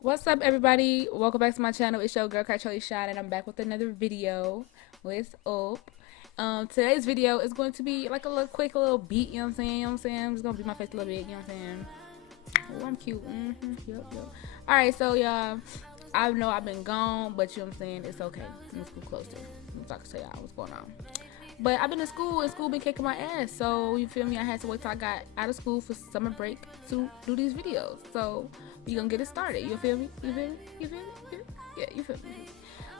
What's up, everybody? Welcome back to my channel. It's your girl, Carly Shine, and I'm back with another video with Up. Today's video is going to be like a little quick little beat, you know what I'm saying? You know what I'm saying? I'm just gonna beat my face a little bit, you know what I'm saying? Oh, I'm cute. Yep. Alright, so y'all, I know I've been gone, but you know what I'm saying? It's okay. Let's go closer. I'm talking to y'all what's going on. But I've been in school, and school been kicking my ass. So, you feel me? I had to wait till I got out of school for summer break to do these videos. So, we gonna get it started. You feel me? You feel me? You feel me? You feel me? Yeah, you feel me?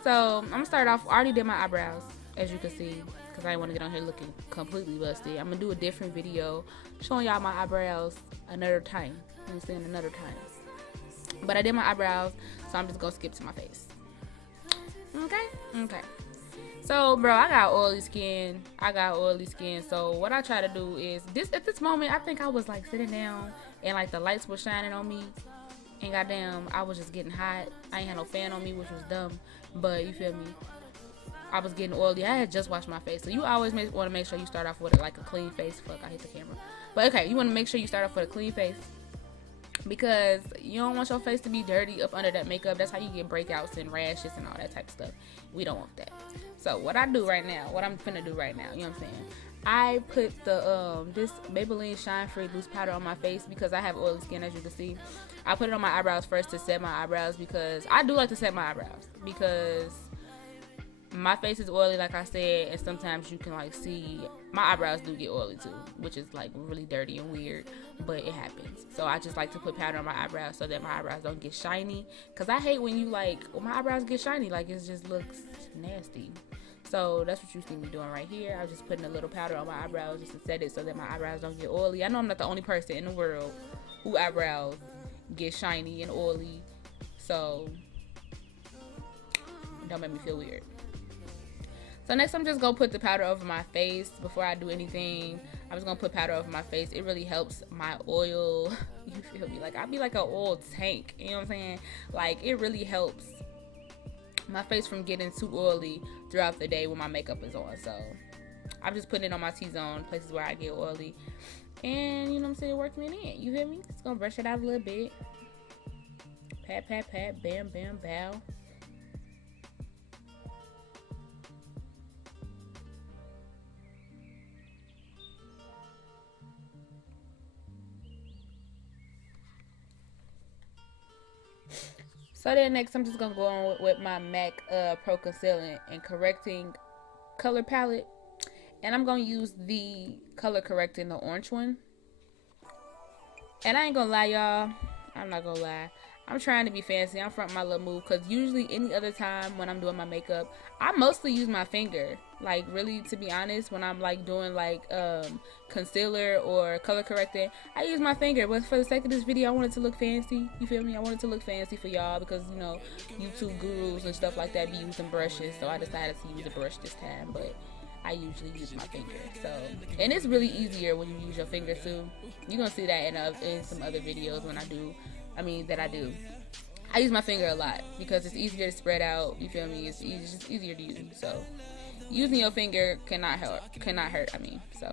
So, I'm gonna start off. I already did my eyebrows, as you can see, because I didn't want to get on here looking completely busted. I'm gonna do a different video showing y'all my eyebrows another time. You understand? Another time. But I did my eyebrows, so I'm just gonna skip to my face. Okay. So, bro, I got oily skin. So, what I try to do is this. At this moment, I think I was like sitting down and like the lights were shining on me, and goddamn, I was just getting hot. I ain't had no fan on me, which was dumb. But you feel me? I was getting oily. I had just washed my face, so you always want to make sure you start off with like a clean face. Fuck, I hate the camera. But okay, you want to make sure you start off with a clean face, because you don't want your face to be dirty up under that makeup. That's how you get breakouts and rashes and all that type of stuff. We don't want that. So what I'm finna do right now, you know what I'm saying? I put the this Maybelline Shine Free loose powder on my face because I have oily skin, as you can see. I put it on my eyebrows first to set my eyebrows, because I do like to set my eyebrows because my face is oily, like I said, and sometimes you can like see my eyebrows do get oily too, which is like really dirty and weird, but it happens. So I just like to put powder on my eyebrows so that my eyebrows don't get shiny, because I hate when my eyebrows get shiny, like it just looks nasty. So that's what you see me doing right here. I was just putting a little powder on my eyebrows just to set it so that my eyebrows don't get oily. I know I'm not the only person in the world who eyebrows get shiny and oily, so don't make me feel weird. So next, I'm just gonna put the powder over my face. Before I do anything, I'm just gonna put powder over my face. It really helps my oil. You feel me? Like I be like an oil tank. You know what I'm saying? Like it really helps my face from getting too oily throughout the day when my makeup is on. So I'm just putting it on my T-zone, places where I get oily, and you know what I'm saying, working it in. You feel me? Just gonna brush it out a little bit. Pat, bam, bam, bow. So then next, I'm just gonna go on with my MAC Pro Concealing and Correcting color palette, and I'm gonna use the color correcting, the orange one. And I ain't gonna lie, y'all. I'm not gonna lie. I'm trying to be fancy. I'm fronting my little move, because usually any other time when I'm doing my makeup, I mostly use my finger. Like really, to be honest, when I'm like doing like concealer or color correcting, I use my finger. But for the sake of this video, I want it to look fancy. You feel me? I want it to look fancy for y'all, because you know YouTube gurus and stuff like that be using brushes. So I decided to use a brush this time, but I usually use my finger. So, and it's really easier when you use your finger too. You're gonna see that in some other videos when I do. I use my finger a lot because it's easier to spread out. You feel me? It's just easier to use. So using your finger cannot hurt. So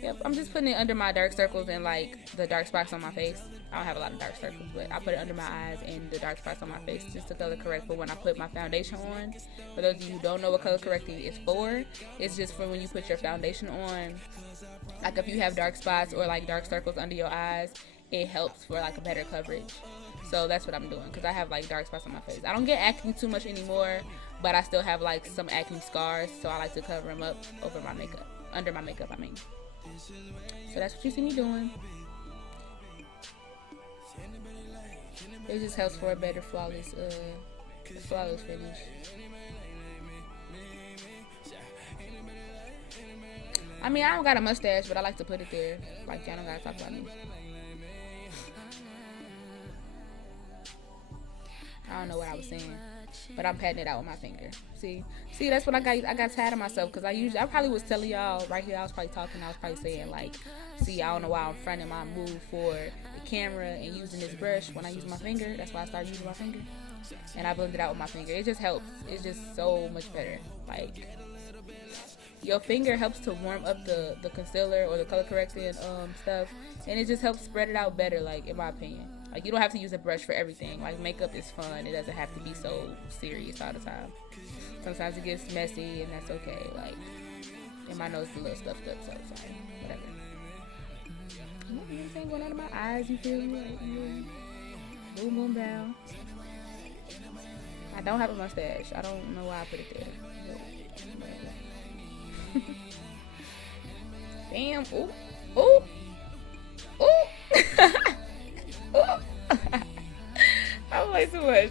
yep. I'm just putting it under my dark circles and like the dark spots on my face. I don't have a lot of dark circles, but I put it under my eyes and the dark spots on my face just to color correct for when I put my foundation on. For those of you who don't know what color correcting is for, it's just for when you put your foundation on. Like if you have dark spots or like dark circles under your eyes, it helps for like a better coverage. So that's what I'm doing, because I have like dark spots on my face. I don't get acne too much anymore, but I still have like some acne scars, so I like to cover them up over my makeup, under my makeup. So that's what you see me doing. It just helps for a better flawless finish. I mean, I don't got a mustache, but I like to put it there. Like, y'all don't gotta talk about me. I don't know what I was saying, but I'm patting it out with my finger. See, that's what I got tired of myself, because I probably was telling y'all right here. I was probably saying like, see, I don't know why I'm fronting my move for the camera and using this brush when I use my finger. That's why I started using my finger, and I blend it out with my finger. It just helps. It's just so much better. Like, your finger helps to warm up the concealer or the color correction stuff, and it just helps spread it out better, like, in my opinion. Like, you don't have to use a brush for everything. Like, makeup is fun. It doesn't have to be so serious all the time. Sometimes it gets messy, and that's okay. Like, and my nose is a little stuffed up, so sorry. Whatever. You know what I'm saying? Going out of my eyes, you feel me? Like, yeah. Boom, boom, bow. I don't have a mustache. I don't know why I put it there. Damn. Ooh. Ooh. Ooh. Ooh. I play too much.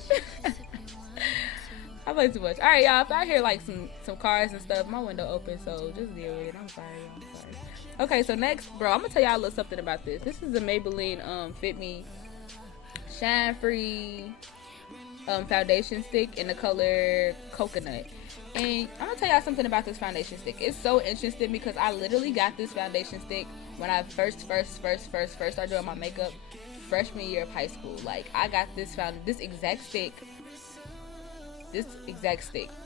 I play too much. Alright, y'all. If I hear like some cars and stuff, my window open, so just deal with it. I'm sorry. Okay, so next, bro, I'm gonna tell y'all a little something about this. This is the Maybelline Fit Me Shine Free foundation stick in the color coconut. And I'm gonna tell y'all something about this foundation stick. It's so interesting because I literally got this foundation stick when I first started doing my makeup freshman year of high school. Like, I got this exact stick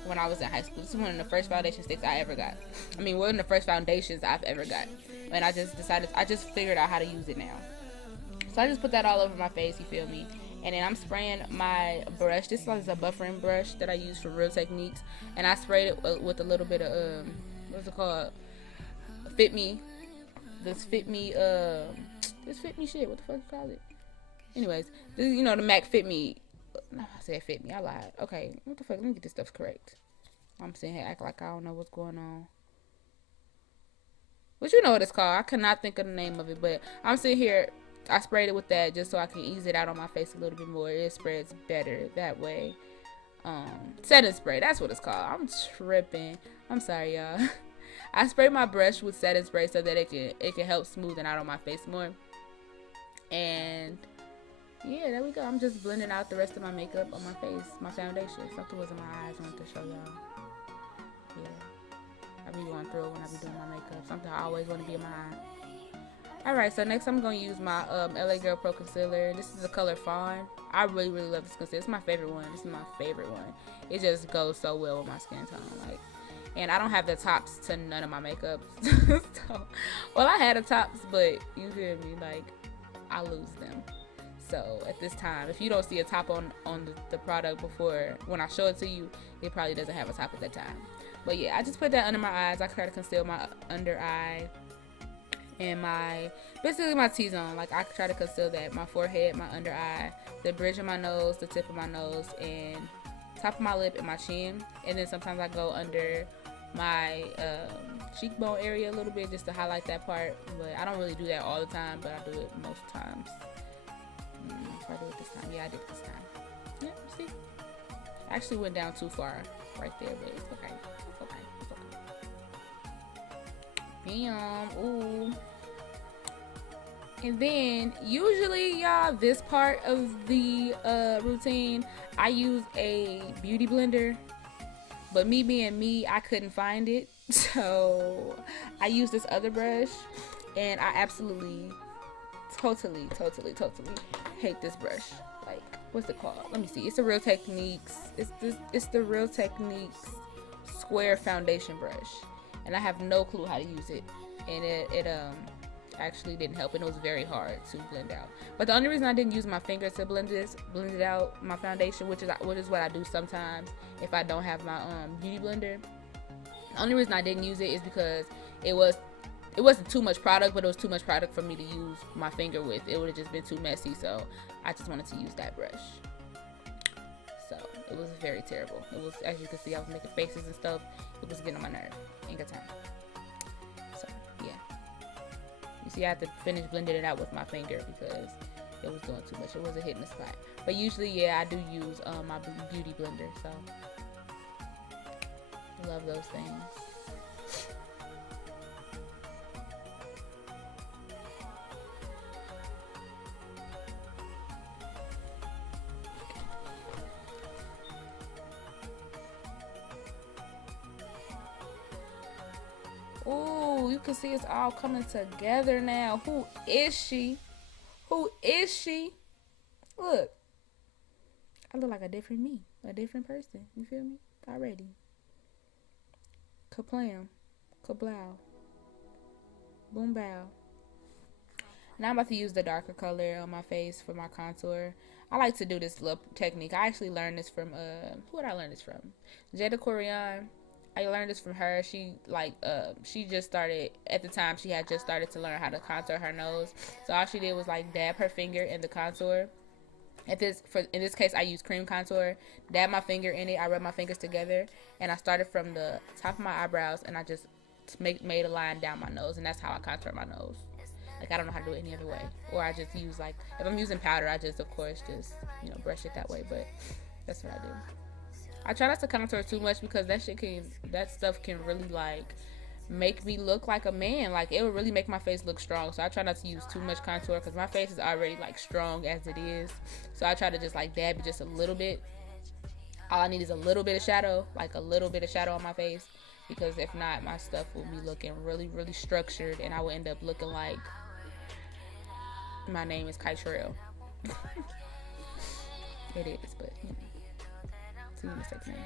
when I was in high school. This is one of the first foundation sticks I ever got. I mean, one of the first foundations I've ever got. And I just figured out how to use it now. So I just put that all over my face, you feel me? And then I'm spraying my brush. This is a buffering brush that I use for Real Techniques. And I sprayed it with a little bit of, what's it called? Fit Me. This Fit Me shit. What the fuck you call it? Anyways, this is, the MAC Fit Me. No, I said Fit Me. I lied. Okay, what the fuck? Let me get this stuff correct. I'm sitting here acting like I don't know what's going on. But you know what it's called. I cannot think of the name of it. But I'm sitting here. I sprayed it with that just so I can ease it out on my face a little bit more. It spreads better that way. Setting spray. That's what it's called. I'm tripping. I'm sorry, y'all. I sprayed my brush with setting spray so that it can help smoothen out on my face more. And yeah, there we go. I'm just blending out the rest of my makeup on my face, my foundation. Something was in my eyes. I wanted to show y'all. Yeah, I be going through it when I be doing my makeup. Something I always want to be in my eye. Alright, so next I'm going to use my LA Girl Pro Concealer. This is the color Fawn. I really, really love this concealer. It's my favorite one. This is my favorite one. It just goes so well with my skin tone. Like, and I don't have the tops to none of my makeup. So, well, I had the tops, but you feel me? Like, I lose them. So at this time, if you don't see a top on the product before, when I show it to you, it probably doesn't have a top at that time. But yeah, I just put that under my eyes. I try to conceal my under eye and basically my T-zone. Like, I try to conceal that, my forehead, my under eye, the bridge of my nose, the tip of my nose, and top of my lip and my chin. And then sometimes I go under my cheekbone area a little bit just to highlight that part. But I don't really do that all the time, but I do it most times. If I do it this time, yeah, I did it this time. Yeah, see, I actually went down too far right there, but it's okay. It's okay. It's okay. Bam. Ooh. And then usually, y'all, this part of the routine, I use a beauty blender. But me being me, I couldn't find it, so I used this other brush, and I absolutely, totally hate this brush. Like, what's it called? Let me see. It's a Real Techniques. It's the Real Techniques square foundation brush, and I have no clue how to use it, and it actually didn't help, and it was very hard to blend out. But the only reason I didn't use my finger to blend it out, my foundation, which is what I do sometimes if I don't have my beauty blender. The only reason I didn't use it is because it wasn't too much product, but it was too much product for me to use my finger with. It would have just been too messy, so I just wanted to use that brush. So it was very terrible. It was, as you can see, I was making faces and stuff. It was getting on my nerve. Ain't got time. So yeah. You see, I had to finish blending it out with my finger because it was doing too much. It wasn't hitting the spot. But usually, yeah, I do use my beauty blender. So, I love those things. Ooh, you can see it's all coming together now. Who is she? Who is she? Look. I look like a different me. A different person. You feel me? Already. Kaplam. Kablow. Boom bow. Now I'm about to use the darker color on my face for my contour. I like to do this little technique. I actually learned this from who did I learn this from? Jada Corian. I learned this from her. She just started at the time. She had just started to learn how to contour her nose. So all she did was like dab her finger in the contour. In this case, I use cream contour. Dab my finger in it. I rub my fingers together, and I started from the top of my eyebrows, and I just made a line down my nose, and that's how I contour my nose. Like, I don't know how to do it any other way. Or I just use, like, if I'm using powder, I just, of course, just, brush it that way. But that's what I do. I try not to contour too much because that stuff can really, like, make me look like a man. Like, it would really make my face look strong. So I try not to use too much contour because my face is already, like, strong as it is. So I try to just, like, dab it just a little bit. All I need is a little bit of shadow, like a little bit of shadow on my face. Because if not, my stuff will be looking really, really structured, and I will end up looking like my name is Kytrell. It is, but it's a unisex name.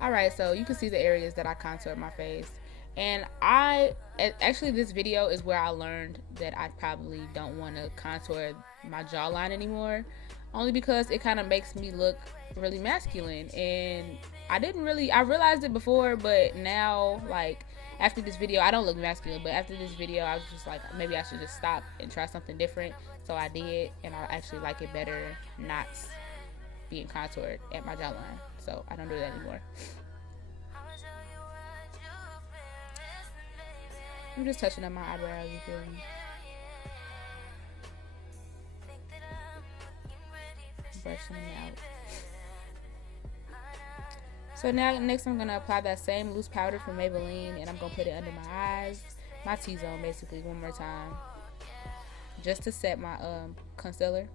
Alright, so you can see the areas that I contoured my face. And actually this video is where I learned that I probably don't want to contour my jawline anymore. Only because it kind of makes me look really masculine. And I realized it before, but now, like, after this video, I don't look masculine, but after this video, I was just like, maybe I should just stop and try something different. So I did, and I actually like it better not being contoured at my jawline. So I don't do that anymore. I'm just touching up my eyebrows, you feel me? Brushing them out. So now, next I'm going to apply that same loose powder from Maybelline, and I'm going to put it under my eyes, my T-zone basically, one more time, just to set my concealer.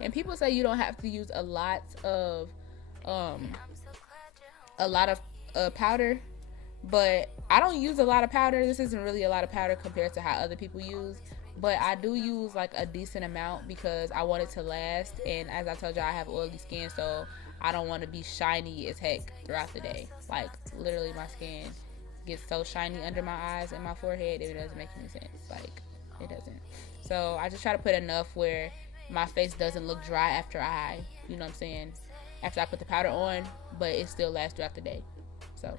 And people say you don't have to use a lot of powder. But I don't use a lot of powder. This isn't really a lot of powder compared to how other people use. But I do use like a decent amount because I want it to last. And as I told y'all, I have oily skin, so I don't want to be shiny as heck throughout the day. Like, literally my skin gets so shiny under my eyes and my forehead, it doesn't make any sense. Like, it doesn't. So I just try to put enough where my face doesn't look dry after you know what I'm saying, after I put the powder on, but it still lasts throughout the day. So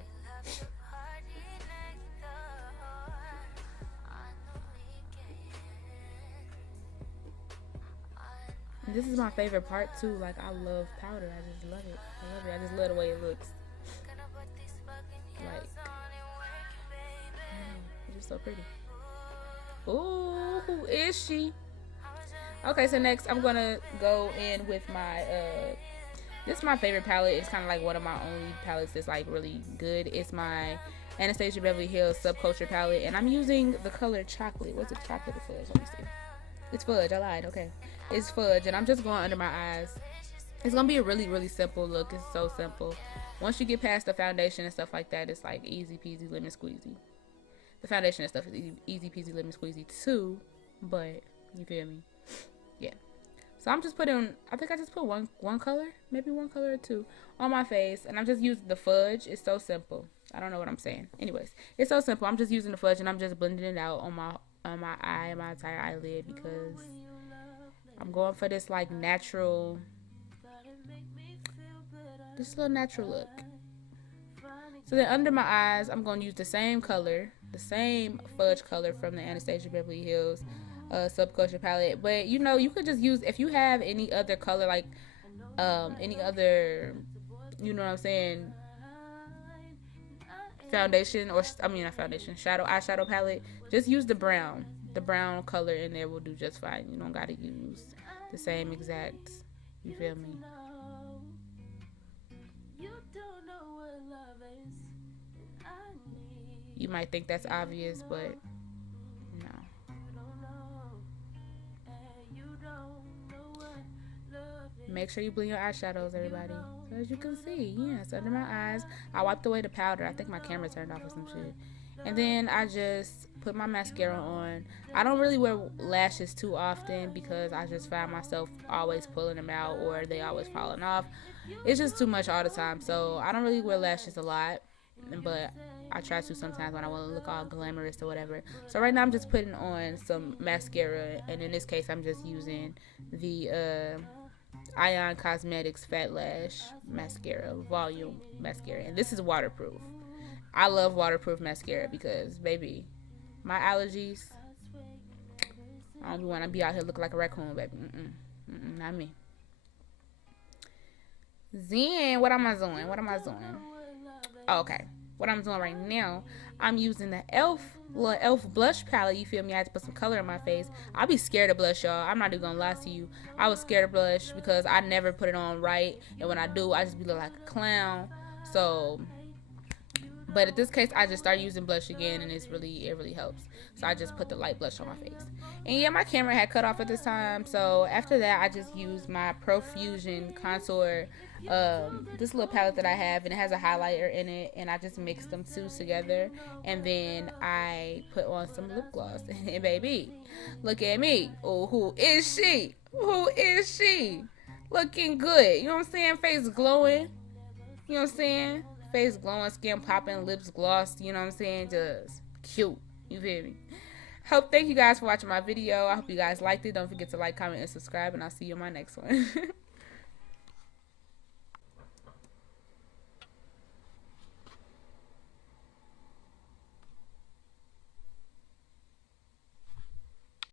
this is my favorite part too. Like, I love powder. I just love it. I just love the way it looks. Like, it's just so pretty. Ooh, who is she? Okay, so next I'm gonna go in with my this is my favorite palette. It's kind of like one of my only palettes that's like really good. It's my Anastasia Beverly Hills Subculture palette, and I'm using the color chocolate. What's it? Chocolate or fudge? Let me see. It's fudge. I lied. Okay, it's fudge, and I'm just going under my eyes. It's gonna be a really, really simple look. It's so simple. Once you get past the foundation and stuff like that, it's like easy peasy lemon squeezy. The foundation and stuff is easy peasy lemon squeezy too, but you feel me? Yeah. So I'm just putting, I think I just put one color, maybe one color or two on my face, and I'm just using the fudge. It's so simple. I don't know what I'm saying. Anyways, it's so simple. I'm just using the fudge, and I'm just blending it out on my eye and my entire eyelid because I'm going for this like natural, this little natural look. So then under my eyes, I'm going to use the same color, the same fudge color from the Anastasia Beverly Hills Subculture palette. But you know, you could just use, if you have any other color, like any other, you know what I'm saying, foundation, or I mean not foundation, eyeshadow palette, just use the brown color in there will do just fine. You don't gotta use the same exact, you feel me? You might think that's obvious, but no. Make sure you blend your eyeshadows, everybody. So as you can see, yes, under my eyes. I wiped away the powder. I think my camera turned off or some shit. And then I just put my mascara on. I don't really wear lashes too often because I just find myself always pulling them out or they always falling off. It's just too much all the time. So I don't really wear lashes a lot, but I try to sometimes when I want to look all glamorous or whatever. So right now I'm just putting on some mascara, and in this case I'm just using the Ion Cosmetics Fat Lash Mascara Volume Mascara, and this is waterproof. I love waterproof mascara because, baby, my allergies, I don't want to be out here looking like a raccoon, baby. Not me. Then, what am I doing? Oh, okay. What I'm doing right now, I'm using the little e.l.f. blush palette. You feel me? I had to put some color in my face. I be scared of blush, y'all. I'm not even gonna lie to you. I was scared of blush because I never put it on right, and when I do, I just be looking like a clown. So, but in this case, I just started using blush again, and it really helps. So I just put the light blush on my face. And yeah, my camera had cut off at this time, so after that, I just used my Profusion contour, this little palette that I have, and it has a highlighter in it, and I just mixed them two together, and then I put on some lip gloss. And baby, look at me. Oh, who is she? Looking good. You know what I'm saying? Face glowing. You know what I'm saying? Face glowing, skin popping, lips glossed, you know what I'm saying? Just cute. You feel me? Thank you guys for watching my video. I hope you guys liked it. Don't forget to like, comment, and subscribe, and I'll see you in my next one.